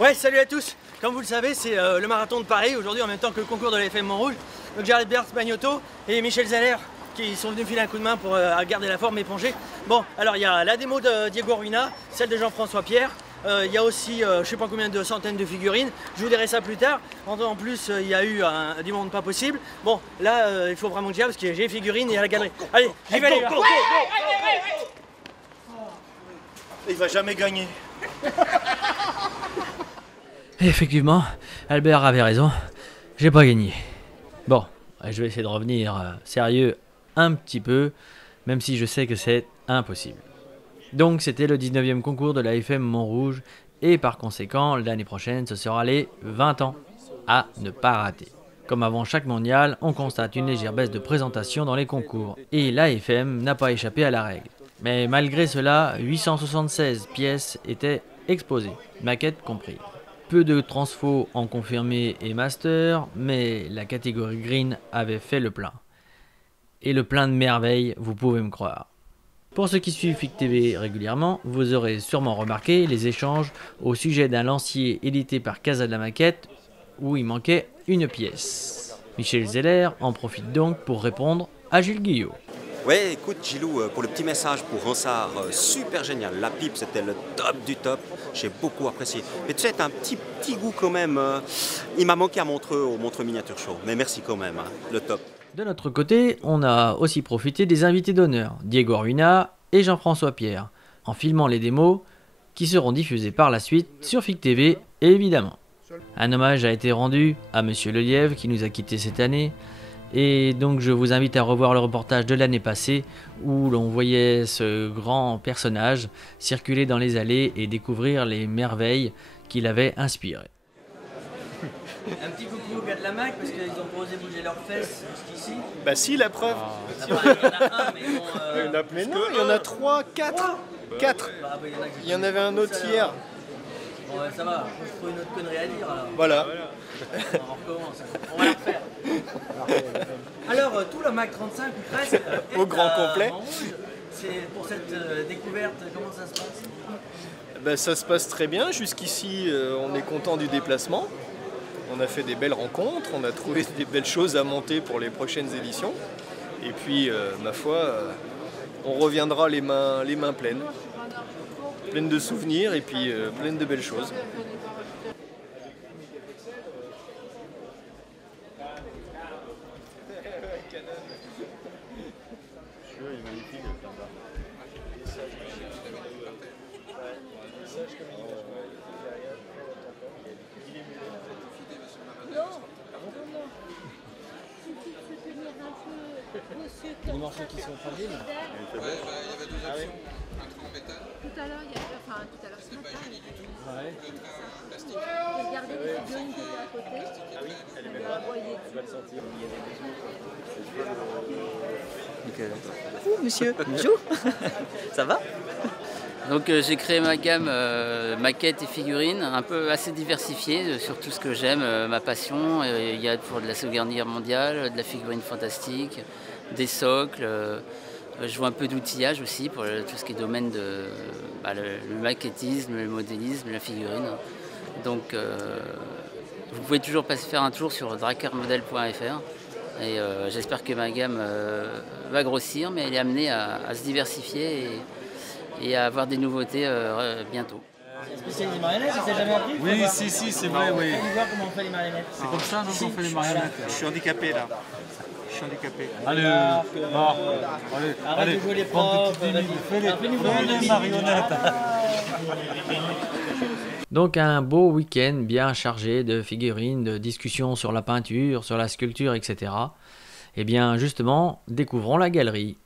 Ouais, salut à tous. Comme vous le savez, c'est le marathon de Paris aujourd'hui en même temps que le concours de la FM Montrouge. Donc j'ai Albert Bagnotto et Michel Zeller qui sont venus filer un coup de main pour garder la forme épongée. Bon, alors il y a la démo de Diego Ruina, celle de Jean-François Pierre. Il y a aussi je sais pas combien de centaines de figurines. Je vous dirai ça plus tard. En plus, il y a eu du monde pas possible. Bon, là, il faut vraiment que j'y aille parce que j'ai les figurines et à la galerie. Allez, j'y vais les gars. Il va jamais gagner. Effectivement, Albert avait raison, j'ai pas gagné. Bon, je vais essayer de revenir sérieux un petit peu, même si je sais que c'est impossible. Donc c'était le 19e concours de la FM Montrouge, et par conséquent, l'année prochaine, ce sera les 20 ans à ne pas rater. Comme avant chaque mondial, on constate une légère baisse de présentation dans les concours, et l'AFM n'a pas échappé à la règle. Mais malgré cela, 876 pièces étaient exposées, maquettes comprises. Peu de transfos en confirmé et master, mais la catégorie green avait fait le plein. Et le plein de merveilles, vous pouvez me croire. Pour ceux qui suivent FIC TV régulièrement, vous aurez sûrement remarqué les échanges au sujet d'un lancier édité par Casa de la Maquette, où il manquait une pièce. Michel Zeller en profite donc pour répondre à Gilles Guillot. Ouais, écoute Gilou, pour le petit message pour Ronsard, super génial. La pipe, c'était le top du top. J'ai beaucoup apprécié. Mais tu sais, t'as un petit goût quand même. Il m'a manqué à Montreux, au Montreux Miniature Show. Mais merci quand même, hein, le top. De notre côté, on a aussi profité des invités d'honneur, Diego Ruina et Jean-François Pierre, en filmant les démos qui seront diffusées par la suite sur FIC TV, évidemment. Un hommage a été rendu à Monsieur Lelièvre qui nous a quittés cette année. Et donc je vous invite à revoir le reportage de l'année passée où l'on voyait ce grand personnage circuler dans les allées et découvrir les merveilles qu'il avait inspirées. Un petit coucou aux gars de la Mac parce qu'ils ont pas osé bouger leurs fesses jusqu'ici. Bah si, la preuve. Il y en a un, mais bon. Mais non, il y en a 3, 4. 4. Il y en avait un autre hier. Bon, ça va, faut que je trouve une autre connerie à dire alors. Voilà. On recommence, on va le faire. Alors, tout le Mac 35 ou presque Au grand complet. Montrouge. C'est pour cette découverte, comment ça se passe? Bah, ça se passe très bien. Jusqu'ici, on est content du déplacement. On a fait des belles rencontres, on a trouvé des belles choses à monter pour les prochaines éditions. Et puis, ma foi, on reviendra les mains pleines. Pleines de souvenirs et puis pleines de belles choses. Les morceaux qui sont fragiles. Ouais, il y avait deux options. Un train en métal. Tout à l'heure, ce matin, Le train en plastique. j'ai regardé les figurines qui étaient à côté. Ah oui, elle est Elle a broyé. va le sentir. Coucou monsieur, bonjour. Ça va? Donc j'ai créé ma gamme maquettes et figurines, un peu assez diversifiée sur tout ce que j'aime, ma passion. Il y a pour de la Seconde Guerre mondiale, de la figurine fantastique, des socles. Je joue un peu d'outillage aussi pour tout ce qui est domaine de le maquettisme, le modélisme, la figurine. Donc vous pouvez toujours faire un tour sur dracarmodel.fr et j'espère que ma gamme va grossir, mais elle est amenée à se diversifier et à avoir des nouveautés bientôt. Spécialiste des marionnettes, ça s'est jamais appris? Oui, si, c'est vrai, oui. On va voir comment on fait les marionnettes. C'est comme ça donc on fait les marionnettes. Je suis handicapé là. Je suis handicapé. Allez, Arrête de jouer les profs, fais les marionnettes. Donc un beau week-end bien chargé de figurines, de discussions sur la peinture, sur la sculpture, etc. Et bien justement, découvrons la galerie.